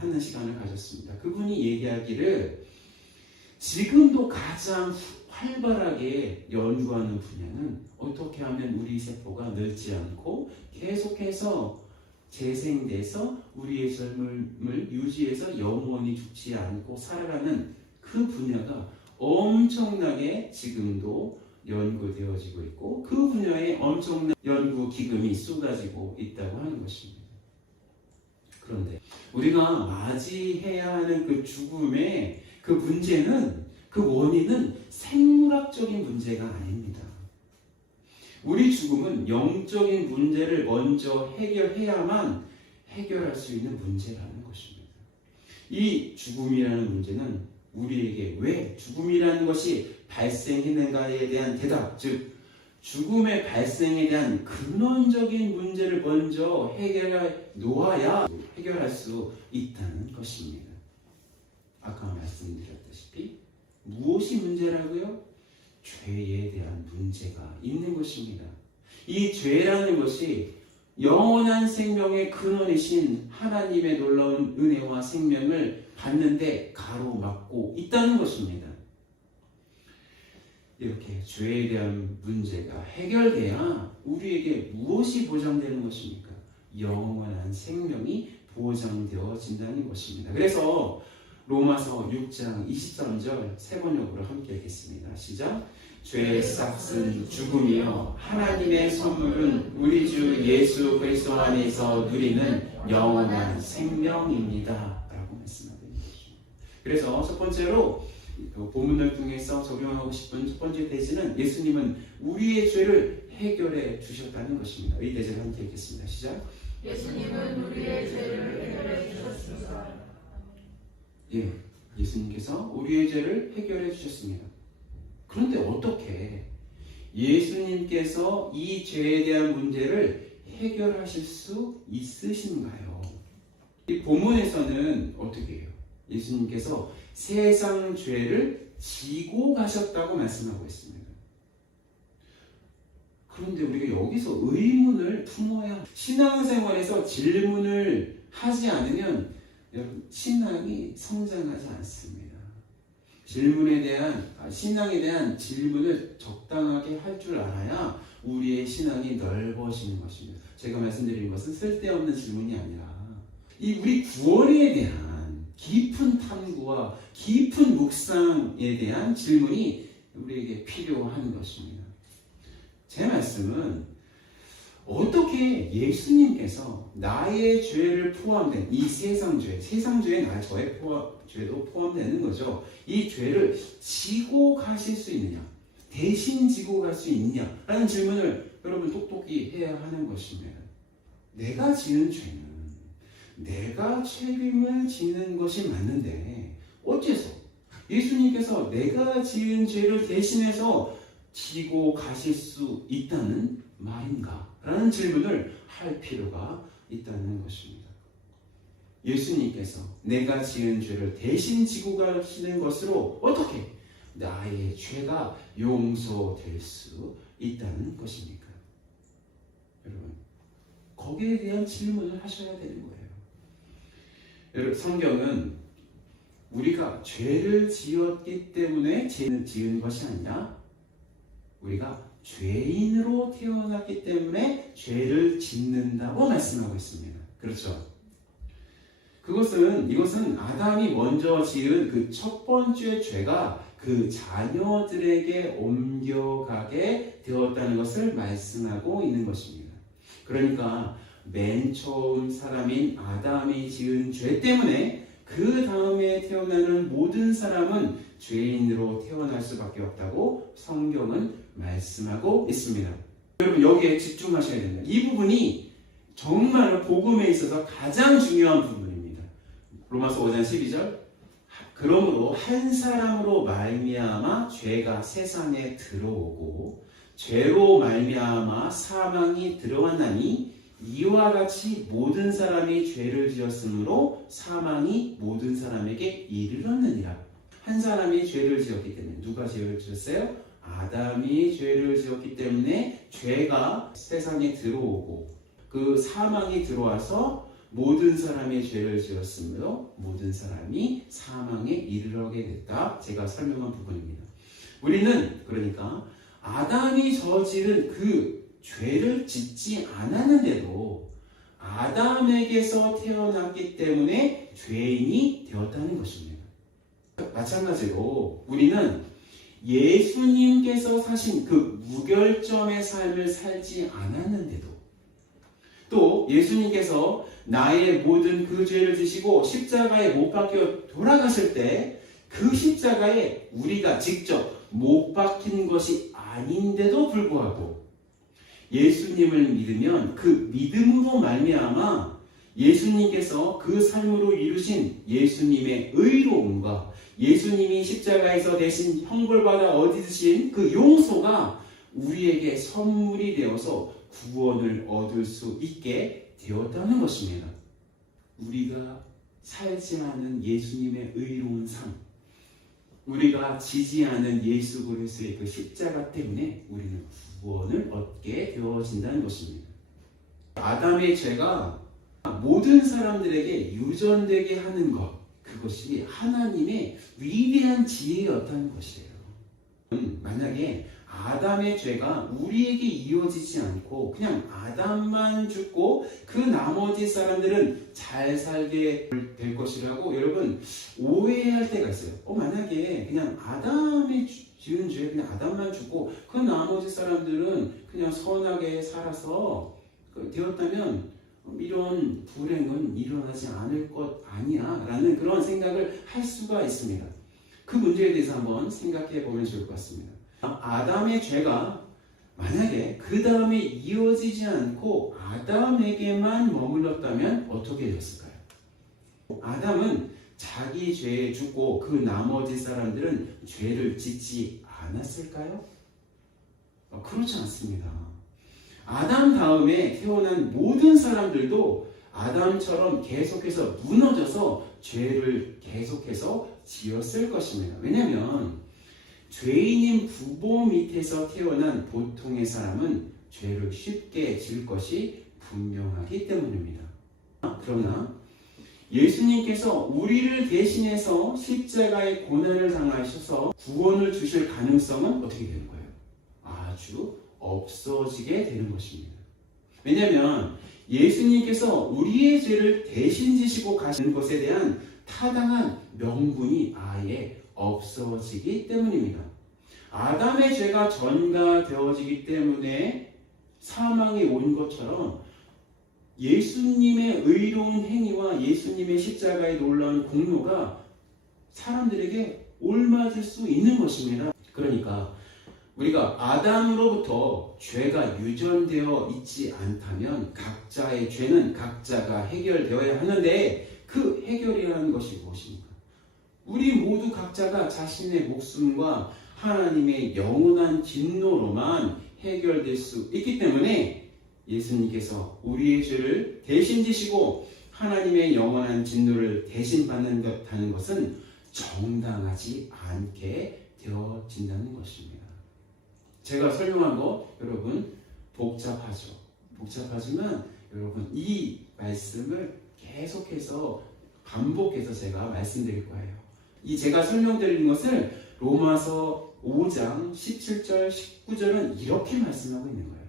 하는 시간을 가졌습니다. 그분이 얘기하기를 지금도 가장 활발하게 연구하는 분야는 어떻게 하면 우리 세포가 늙지 않고 계속해서 재생돼서 우리의 젊음을 유지해서 영원히 죽지 않고 살아가는 그 분야가 엄청나게 지금도 연구되어지고 있고 그 분야에 엄청난 연구 기금이 쏟아지고 있다고 하는 것입니다. 그런데 우리가 맞이해야 하는 그 죽음의 그 문제는, 그 원인은 생물학적인 문제가 아닙니다. 우리 죽음은 영적인 문제를 먼저 해결해야만 해결할 수 있는 문제라는 것입니다. 이 죽음이라는 문제는 우리에게 왜 죽음이라는 것이 발생했는가에 대한 대답, 즉 죽음의 발생에 대한 근원적인 문제를 먼저 해결해 놓아야 해결할 수 있다는 것입니다. 아까 말씀드렸다시피 무엇이 문제라고요? 죄에 대한 문제가 있는 것입니다. 이 죄라는 것이 영원한 생명의 근원이신 하나님의 놀라운 은혜와 생명을 받는데 가로막고 있다는 것입니다. 이렇게 죄에 대한 문제가 해결돼야 우리에게 무엇이 보장되는 것입니까? 영원한 생명이 보장되어진다는 것입니다. 그래서 로마서 6장 23절 세 번역으로 함께 읽겠습니다. 시작. 죄의 싹은 죽음이요 하나님의 선물은 우리 주 예수 그리스도 안에서 누리는 영원한 생명입니다. 라고 말씀하고 있는 것입니다. 그래서 첫 번째로 본문을 통해서 적용하고 싶은 첫 번째 대지는 예수님은 우리의 죄를 해결해 주셨다는 것입니다. 이 대지를 함께 읽겠습니다. 시작. 예수님은 우리의 죄를 해결해 주셨습니다. 예, 예수님께서 우리의 죄를 해결해 주셨습니다. 그런데 어떻게 예수님께서 이 죄에 대한 문제를 해결하실 수 있으신가요? 이 본문에서는 어떻게 해요? 예수님께서 세상 죄를 지고 가셨다고 말씀하고 있습니다. 그런데 우리가 여기서 의문을 품어야 신앙생활에서 질문을 하지 않으면 여러분 신앙이 성장하지 않습니다. 신앙에 대한 질문을 적당하게 할 줄 알아야 우리의 신앙이 넓어지는 것입니다. 제가 말씀드린 것은 쓸데없는 질문이 아니라 우리 구원에 대한 깊은 탐구와 깊은 묵상에 대한 질문이 우리에게 필요한 것입니다. 제 말씀은 어떻게 예수님께서 나의 죄를 포함된 이 세상 죄에 저의 죄도 포함되는 거죠. 이 죄를 지고 가실 수 있느냐, 대신 지고 갈 수 있느냐라는 질문을 여러분 똑똑히 해야 하는 것입니다. 내가 지은 죄는 내가 책임을 지는 것이 맞는데 어째서 예수님께서 내가 지은 죄를 대신해서 지고 가실 수 있다는 말인가? 라는 질문을 할 필요가 있다는 것입니다. 예수님께서 내가 지은 죄를 대신 지고 가시는 것으로 어떻게 나의 죄가 용서될 수 있다는 것입니까? 여러분, 거기에 대한 질문을 하셔야 되는 거예요. 여러분, 성경은 우리가 죄를 지었기 때문에 죄를 지은 것이 아니라 우리가 죄인으로 태어났기 때문에 죄를 짓는다고 말씀하고 있습니다. 그렇죠? 이것은 아담이 먼저 지은 그 첫 번째 죄가 그 자녀들에게 옮겨가게 되었다는 것을 말씀하고 있는 것입니다. 그러니까 맨 처음 사람인 아담이 지은 죄 때문에 그 다음에 태어나는 모든 사람은 죄인으로 태어날 수밖에 없다고 성경은 말씀하고 있습니다. 여러분, 여기에 집중하셔야 됩니다. 이 부분이 정말 복음에 있어서 가장 중요한 부분입니다. 로마서 5장 12절, 그러므로 한 사람으로 말미암아 죄가 세상에 들어오고 죄로 말미암아 사망이 들어왔나니 이와 같이 모든 사람이 죄를 지었으므로 사망이 모든 사람에게 이르렀느니라. 한 사람이 죄를 지었기 때문에, 누가 죄를 지었어요? 아담이 죄를 지었기 때문에 죄가 세상에 들어오고 그 사망이 들어와서 모든 사람이 죄를 지었으므로 모든 사람이 사망에 이르게 됐다. 제가 설명한 부분입니다. 우리는 그러니까 아담이 저지른 그 죄를 짓지 않았는데도 아담에게서 태어났기 때문에 죄인이 되었다는 것입니다. 마찬가지로 우리는 예수님께서 사신 그 무결점의 삶을 살지 않았는데도 또 예수님께서 나의 모든 그 죄를 지시고 십자가에 못 박혀 돌아가실 때 그 십자가에 우리가 직접 못 박힌 것이 아닌데도 불구하고 예수님을 믿으면 그 믿음으로 말미암아 예수님께서 그 삶으로 이루신 예수님의 의로움과 예수님이 십자가에서 대신 형벌받아 얻으신 그 용서가 우리에게 선물이 되어서 구원을 얻을 수 있게 되었다는 것입니다. 우리가 살지 않은 예수님의 의로운 삶, 우리가 지지 않은 예수 그리스도의 그 십자가 때문에 우리는 구원을 얻게 되어진다는 것입니다. 아담의 죄가 모든 사람들에게 유전되게 하는 것, 그것이 하나님의 위대한 지혜였다는 것이에요. 만약에 아담의 죄가 우리에게 이어지지 않고 그냥 아담만 죽고 그 나머지 사람들은 잘 살게 될 것이라고 여러분 오해할 때가 있어요. 만약에 그냥 아담이 지은 죄 그냥 아담만 죽고 그 나머지 사람들은 그냥 선하게 살아서 되었다면 이런 불행은 일어나지 않을 것 아니야 라는 그런 생각을 할 수가 있습니다. 그 문제에 대해서 한번 생각해 보면 좋을 것 같습니다. 아담의 죄가 만약에 그 다음에 이어지지 않고 아담에게만 머물렀다면 어떻게 됐을까요? 아담은 자기 죄에 죽고 그 나머지 사람들은 죄를 짓지 않았을까요? 그렇지 않습니다. 아담 다음에 태어난 모든 사람들도 아담처럼 계속해서 무너져서 죄를 계속해서 지었을 것입니다. 왜냐하면 죄인인 부모 밑에서 태어난 보통의 사람은 죄를 쉽게 질 것이 분명하기 때문입니다. 그러나 예수님께서 우리를 대신해서 십자가의 고난을 당하셔서 구원을 주실 가능성은 어떻게 되는 거예요? 아주 없어지게 되는 것입니다. 왜냐하면 예수님께서 우리의 죄를 대신 지시고 가시는 것에 대한 타당한 명분이 아예 없어지기 때문입니다. 아담의 죄가 전가되어지기 때문에 사망이 온 것처럼 예수님의 의로운 행위와 예수님의 십자가의 놀라운 공로가 사람들에게 올맞을 수 있는 것입니다. 그러니까 우리가 아담으로부터 죄가 유전되어 있지 않다면 각자의 죄는 각자가 해결되어야 하는데 그 해결이라는 것이 무엇입니까? 우리 모두 각자가 자신의 목숨과 하나님의 영원한 진노로만 해결될 수 있기 때문에 예수님께서 우리의 죄를 대신 지시고 하나님의 영원한 진노를 대신 받는다는 것은 정당하지 않게 되어진다는 것입니다. 제가 설명한 거 여러분 복잡하죠. 복잡하지만 여러분 이 말씀을 계속해서 반복해서 제가 말씀드릴 거예요. 이 제가 설명드리는 것을 로마서 5장 17절 19절은 이렇게 말씀하고 있는 거예요.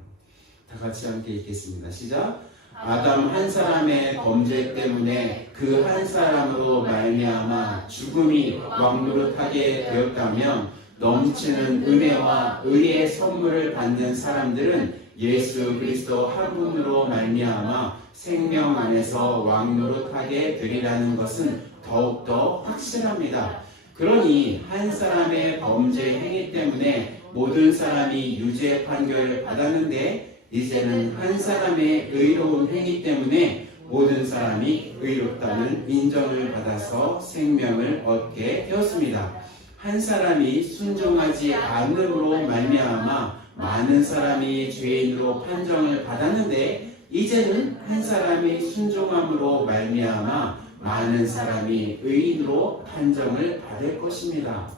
다 같이 함께 읽겠습니다. 시작. 아담 한 사람의 범죄 때문에 그 한 사람으로 말미암아 죽음이 왕노릇하게 되었다면 넘치는 은혜와 의의 선물을 받는 사람들은 예수 그리스도 한 분으로 말미암아 생명 안에서 왕노릇하게 되리라는 것은 더욱더 확실합니다. 그러니 한 사람의 범죄 행위 때문에 모든 사람이 유죄 판결을 받았는데 이제는 한 사람의 의로운 행위 때문에 모든 사람이 의롭다는 인정을 받아서 생명을 얻게 되었습니다. 한 사람이 순종하지 않음으로 말미암아 많은 사람이 죄인으로 판정을 받았는데 이제는 한 사람이 순종함으로 말미암아 많은 사람이 의인으로 판정을 받을 것입니다.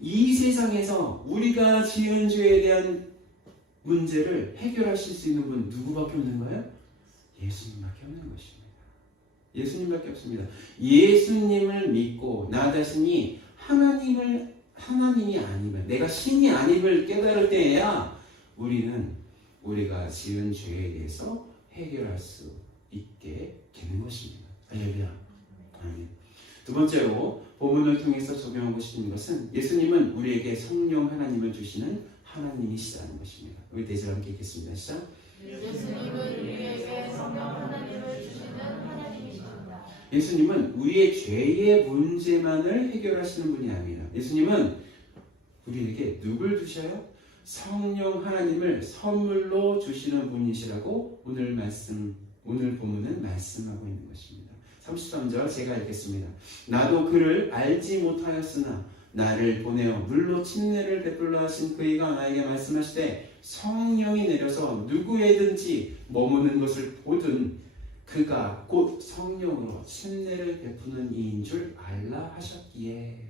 이 세상에서 우리가 지은 죄에 대한 문제를 해결하실 수 있는 분 누구밖에 없는 거예요? 예수님밖에 없는 것입니다. 예수님밖에 없습니다. 예수님을 믿고 나 자신이 하나님이 아니면 내가 신이 아님을 깨달을 때에야 우리가 지은 죄에 대해서 해결할 수 있게 되는 것입니다. 할렐루야. 아멘. 두 번째로 본문을 통해서 적용하고 싶은 것은 예수님은 우리에게 성령 하나님을 주시는 하나님이시라는 것입니다. 우리 대절 함께 읽겠습니다. 시작. 예수님은 우리에게 성령 하나님을 주시는 하나님이십니다. 예수님은 우리의 죄의 문제만을 해결하시는 분이 아니라 예수님은 우리에게 누굴 주셔요? 성령 하나님을 선물로 주시는 분이시라고 오늘 본문은 말씀하고 있는 것입니다. 33절 제가 읽겠습니다. 나도 그를 알지 못하였으나 나를 보내어 물로 침례를 베풀라 하신 그이가 나에게 말씀하시되 성령이 내려서 누구에든지 머무는 것을 보든 그가 곧 성령으로 침례를 베푸는 이인 줄 알라 하셨기에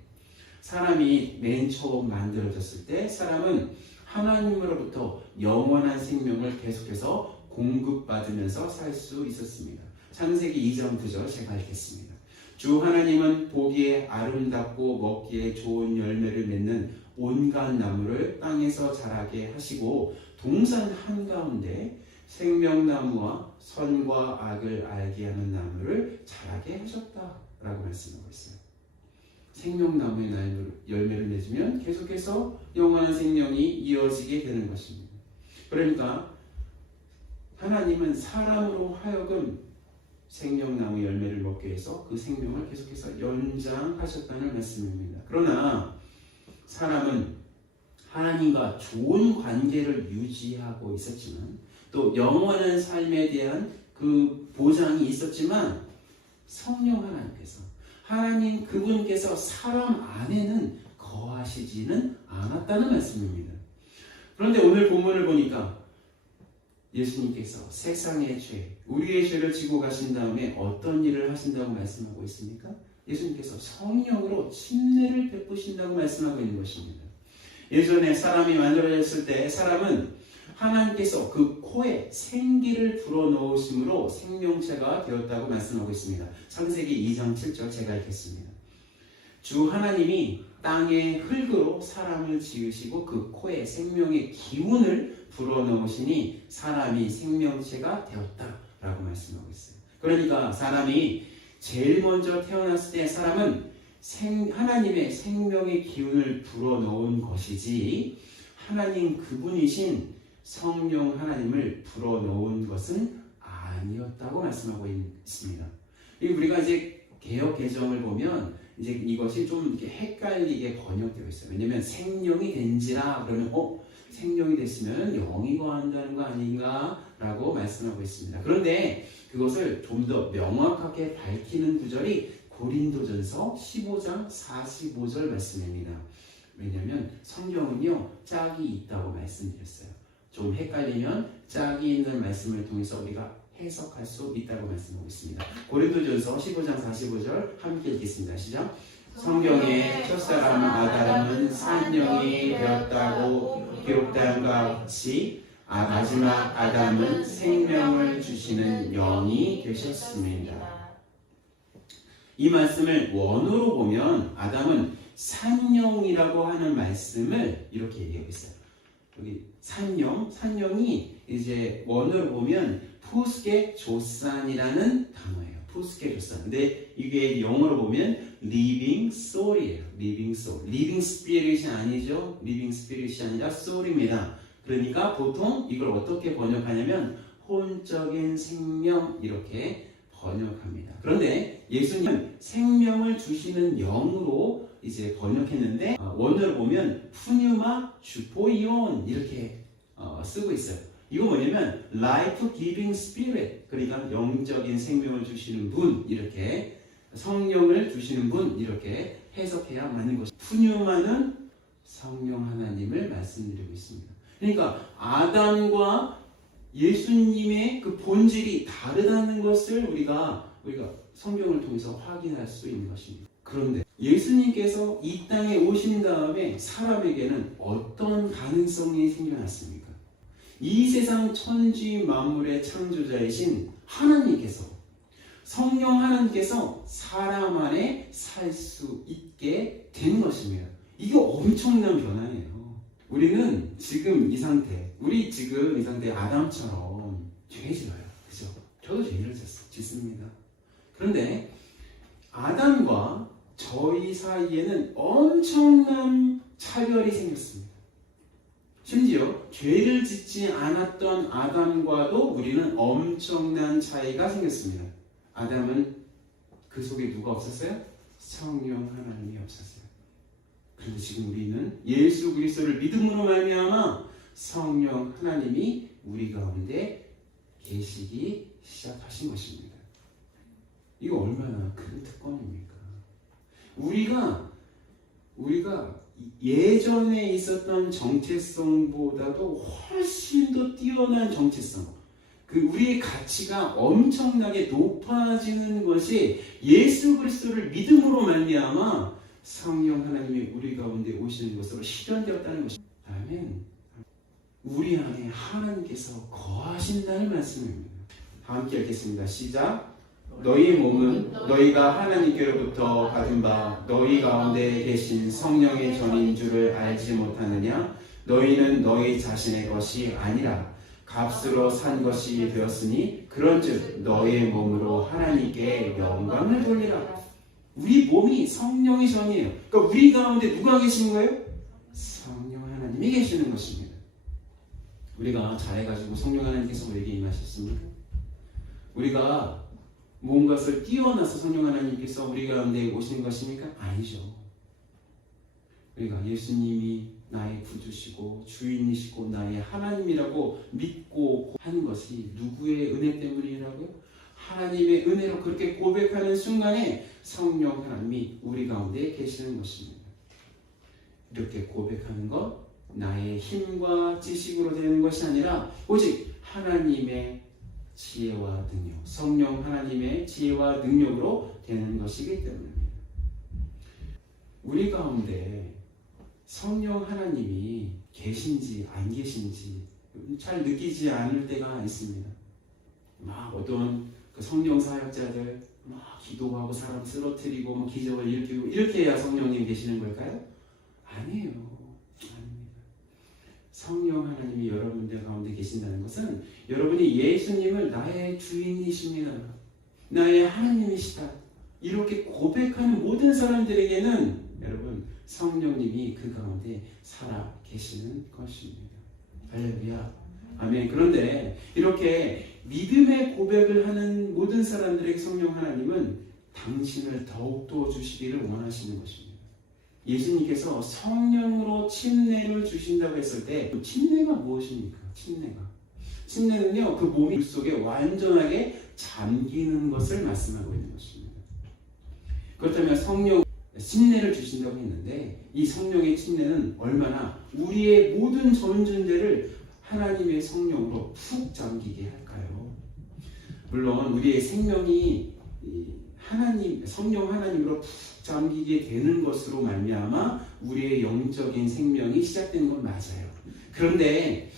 사람이 맨 처음 만들어졌을 때 사람은 하나님으로부터 영원한 생명을 계속해서 공급받으면서 살 수 있었습니다. 창세기 2장 9절 제가 읽겠습니다. 주 하나님은 보기에 아름답고 먹기에 좋은 열매를 맺는 온갖 나무를 땅에서 자라게 하시고 동산 한가운데 생명나무와 선과 악을 알게 하는 나무를 자라게 하셨다라고 말씀하고 있어요. 생명나무의 열매를 맺으면 계속해서 영원한 생명이 이어지게 되는 것입니다. 그러니까 하나님은 사람으로 하여금 생명나무 열매를 먹게 해서 그 생명을 계속해서 연장하셨다는 말씀입니다. 그러나 사람은 하나님과 좋은 관계를 유지하고 있었지만 또 영원한 삶에 대한 그 보장이 있었지만 성령 하나님 그분께서 사람 안에는 거하시지는 않았다는 말씀입니다. 그런데 오늘 본문을 보니까 예수님께서 세상의 죄, 우리의 죄를 지고 가신 다음에 어떤 일을 하신다고 말씀하고 있습니까? 예수님께서 성령으로 침례를 베푸신다고 말씀하고 있는 것입니다. 예전에 사람이 만들어졌을 때 사람은 하나님께서 그 코에 생기를 불어넣으심으로 생명체가 되었다고 말씀하고 있습니다. 창세기 2장 7절 제가 읽겠습니다. 주 하나님이 땅의 흙으로 사람을 지으시고 그 코에 생명의 기운을 불어넣으시니 사람이 생명체가 되었다라고 말씀하고 있어요. 그러니까 사람이 제일 먼저 태어났을 때 사람은 하나님의 생명의 기운을 불어넣은 것이지 하나님 그분이신 성령 하나님을 불어넣은 것은 아니었다고 말씀하고 있습니다. 우리가 이제 개역 개정을 보면 이제 이것이 좀 이렇게 헷갈리게 번역되어 있어요. 왜냐면 생명이 된지라 그러면 생명이 됐으면 영이 거한다는 거 아닌가라고 말씀하고 있습니다. 그런데 그것을 좀 더 명확하게 밝히는 구절이 고린도전서 15장 45절 말씀입니다. 왜냐하면 성경은요 짝이 있다고 말씀드렸어요. 좀 헷갈리면 짝이 있는 말씀을 통해서 우리가 해석할 수 있다고 말씀하고 있습니다. 고린도전서 15장 45절 함께 읽겠습니다. 시작. 성경의 첫사람 아담은 산영이 되었다고 기록되었과 같이 마지막 아담은 생명을 주시는 영이 되셨습니다. 이 말씀을 원어로 보면 아담은 산영이라고 하는 말씀을 이렇게 얘기하고 있어요. 여기 산영이 이제 원어로 보면 푸스게 조산이라는 단어예요. 푸스게 조산. 근데 이게 영어로 보면 living soul이에요. living soul. living spirit이 아니죠. living spirit이 아니라 soul입니다. 그러니까 보통 이걸 어떻게 번역하냐면 혼적인 생명 이렇게 번역합니다. 그런데 예수님은 생명을 주시는 영으로 이제 번역했는데 원어로 보면 푸뉴마 주포이온 이렇게 쓰고 있어요. 이거 뭐냐면 life giving spirit 그러니까 영적인 생명을 주시는 분 이렇게 성령을 주시는 분 이렇게 해석해야 맞는 것입니다. 푸뉴마는 성령 하나님을 말씀드리고 있습니다. 그러니까 아담과 예수님의 그 본질이 다르다는 것을 우리가 성경을 통해서 확인할 수 있는 것입니다. 그런데 예수님께서 이 땅에 오신 다음에 사람에게는 어떤 가능성이 생겨났습니까? 이 세상 천지 만물의 창조자이신 하나님께서 성령 하나님께서 사람 안에 살 수 있게 된 것입니다. 이게 엄청난 변화예요. 우리는 지금 이 상태, 아담처럼 죄 지어요. 그죠? 저도 죄를 짓습니다. 그런데 아담과 저희 사이에는 엄청난 차별이 생겼습니다. 심지어 죄를 짓지 않았던 아담과도 우리는 엄청난 차이가 생겼습니다. 아담은 그 속에 누가 없었어요? 성령 하나님이 없었어요. 그리고 지금 우리는 예수 그리스도를 믿음으로 말미암아 성령 하나님이 우리 가운데 계시기 시작하신 것입니다. 이거 얼마나 큰 특권입니까? 우리가 예전에 있었던 정체성보다도 훨씬 더 뛰어난 정체성, 우리의 가치가 엄청나게 높아지는 것이 예수 그리스도를 믿음으로 말미암아 성령 하나님이 우리 가운데 오시는 것으로 실현되었다는 것입니다. 아멘. 우리 안에 하나님께서 거하신다는 말씀입니다. 함께 읽겠습니다. 시작. 너희 몸은 너희가 하나님께로부터 받은 바 너희 가운데 계신 성령의 전인 줄을 알지 못하느냐? 너희는 너희 자신의 것이 아니라 값으로 산 것이 되었으니 그런즉 너희의 몸으로 하나님께 영광을 돌리라. 우리 몸이 성령의 전이에요. 그러니까 우리 가운데 누가 계신 거예요? 성령 하나님이 계시는 것입니다. 우리가 잘해가지고 성령 하나님께서 우리에게 임하셨습니까? 우리가 뭔가를 뛰어나서 성령 하나님께서 우리 가운데 오시는 것입니까? 아니죠. 우리가 예수님이 나의 구주시고 주인이시고 나의 하나님이라고 믿고 하는 것이 누구의 은혜 때문이라고요? 하나님의 은혜로 그렇게 고백하는 순간에 성령 하나님이 우리 가운데 계시는 것입니다. 이렇게 고백하는 것 나의 힘과 지식으로 되는 것이 아니라 오직 하나님의 지혜와 능력, 성령 하나님의 지혜와 능력으로 되는 것이기 때문입니다. 우리 가운데 성령 하나님이 계신지 안 계신지 잘 느끼지 않을 때가 있습니다. 막 어떤 그 성령 사역자들 막 기도하고 사람 쓰러뜨리고 막 기적을 일으키고 이렇게 해야 성령님 계시는 걸까요? 아니에요. 아닙니다. 성령 하나님이 여러분들 가운데 계신다는 것은 여러분이 예수님을 나의 주인이십니다. 나의 하나님이시다. 이렇게 고백하는 모든 사람들에게는 여러분 성령님이 그 가운데 살아 계시는 것입니다. 할렐루야. 아멘. 그런데 이렇게 믿음의 고백을 하는 모든 사람들에게 성령 하나님은 당신을 더욱더 주시기를 원하시는 것입니다. 예수님께서 성령으로 침례를 주신다고 했을 때 침례가 무엇입니까? 침례는요, 그 몸이 물 속에 완전하게 잠기는 것을 말씀하고 있는 것입니다. 그렇다면 성령 침례를 주신다고 했는데 이 성령의 침례는 얼마나 우리의 모든 전 존재를 하나님의 성령으로 푹 잠기게 할까요? 물론 우리의 생명이 성령 하나님으로 푹 잠기게 되는 것으로 말미암아 우리의 영적인 생명이 시작되는 건 맞아요. 그런데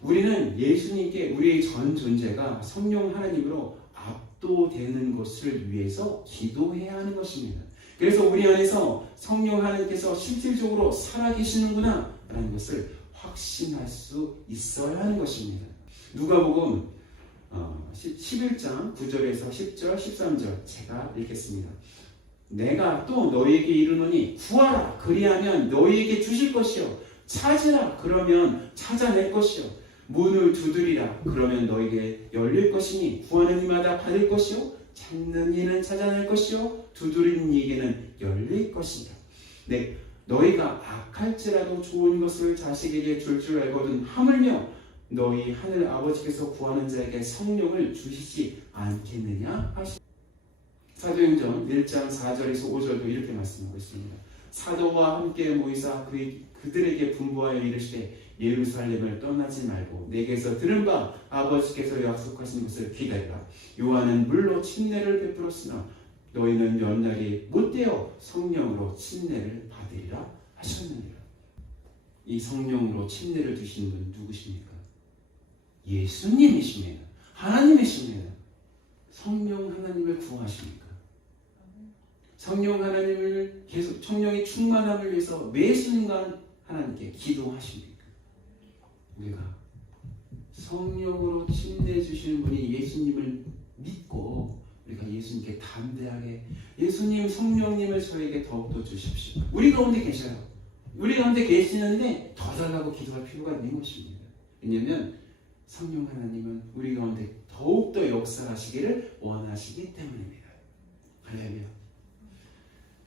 우리는 예수님께 우리의 전 존재가 성령 하나님으로 압도되는 것을 위해서 기도해야 하는 것입니다. 그래서 우리 안에서 성령 하나님께서 실질적으로 살아계시는구나 라는 것을 확신할 수 있어야 하는 것입니다. 누가복음 11장 9절에서 10절 13절 제가 읽겠습니다. 내가 또 너희에게 이르노니 구하라 그리하면 너희에게 주실 것이요 찾으라 그러면 찾아낼 것이요 문을 두드리라 그러면 너희에게 열릴 것이니 구하는 이마다 받을 것이요 찾는 이는 찾아낼 것이요 두드리는 이에게는 열릴 것이다. 네, 너희가 악할지라도 좋은 것을 자식에게 줄 알거든 하물며 너희 하늘 아버지께서 구하는 자에게 성령을 주시지 않겠느냐 하시. 사도행전 1장 4절에서 5절도 이렇게 말씀하고 있습니다. 사도와 함께 모이사 그들에게 분부하여 이르시되 예루살렘을 떠나지 말고 내게서 들은 바 아버지께서 약속하신 것을 기다리라. 요한은 물로 침례를 베풀었으나 너희는 몇 날이 못되어 성령으로 침례를 받으리라 하셨느니라. 이 성령으로 침례를 주신 분 누구십니까? 예수님이십니다. 하나님이십니다. 성령 하나님을 구하십니까? 성령 하나님을 계속 성령의 충만함을 위해서 매 순간 하나님께 기도하십니까? 우리가 성령으로 침례 주시는 분이 예수님을 믿고 우리가 예수님께 담대하게 예수님 성령님을 저에게 더욱더 주십시오. 우리 가운데 계셔요. 우리 가운데 계시는데 더 달라고 기도할 필요가 있는 것입니다. 왜냐하면 성령 하나님은 우리 가운데 더욱더 역사하시기를 원하시기 때문입니다. 할렐루야.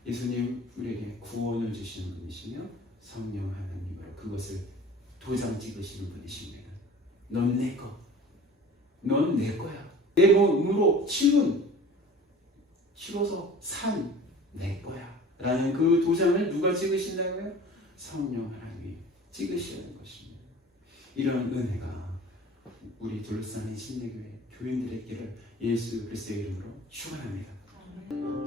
예수님 우리에게 구원을 주시는 분이시며 성령 하나님으로 그것을 도장 찍으시는 분이십니다. 넌 내 거. 넌 내 거야. 내 몸으로 치러서 산 내 거야. 라는 그 도장을 누가 찍으신다고요? 성령 하나님이 찍으시는 것입니다. 이런 은혜가 우리 둘러싸는 신대교회 교인들에게를 예수 그리스도의 이름으로 축원합니다.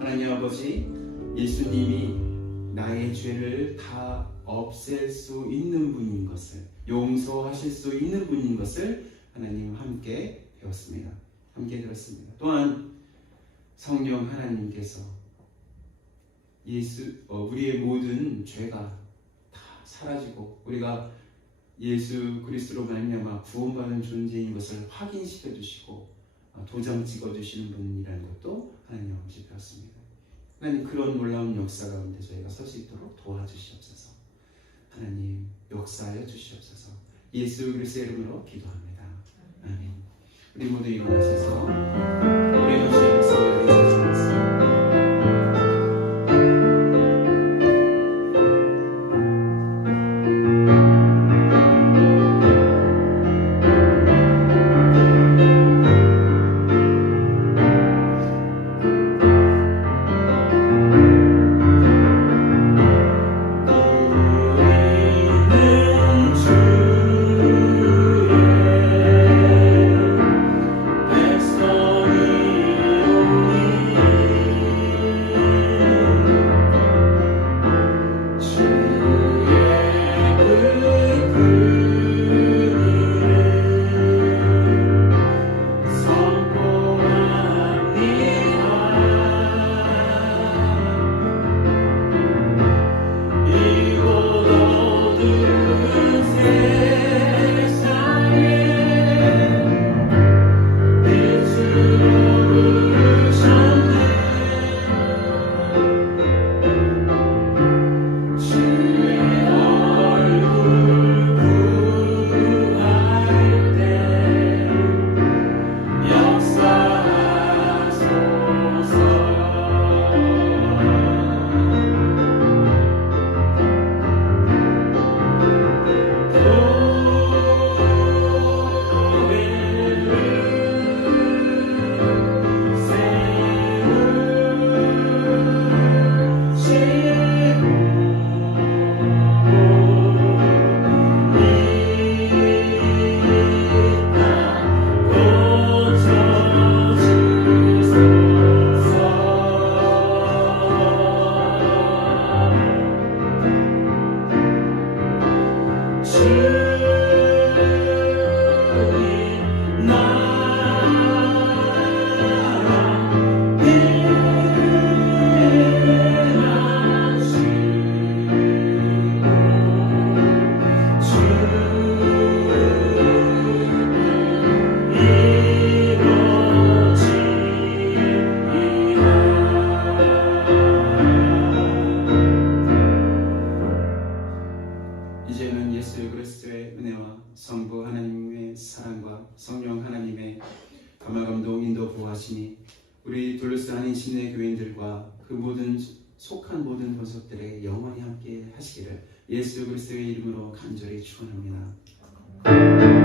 하나님 아버지, 예수님이 나의 죄를 다 없앨 수 있는 분인 것을, 용서하실 수 있는 분인 것을 하나님 함께 배웠습니다. 함께 들었습니다. 또한 성령 하나님께서 우리의 모든 죄가 다 사라지고 우리가 예수 그리스도로 말미암아 구원받은 존재인 것을 확인시켜 주시고 도장 찍어 주시는 분이라는 것도 하나님 아버지 배웠습니다. 하나님 그런 놀라운 역사 가운데 저희가 설 수 있도록 도와주시옵소서. 하나님 역사하여 주시옵소서. 예수 그리스도의 이름으로 기도합니다. 아멘. 우리 모두 일어나셔서 우리 주의 역사에 대해서 백성이 우리 둘러싸인 시내 교인들과 그 모든 속한 모든 권속들에 영원히 함께 하시기를 예수 그리스도의 이름으로 간절히 축원합니다.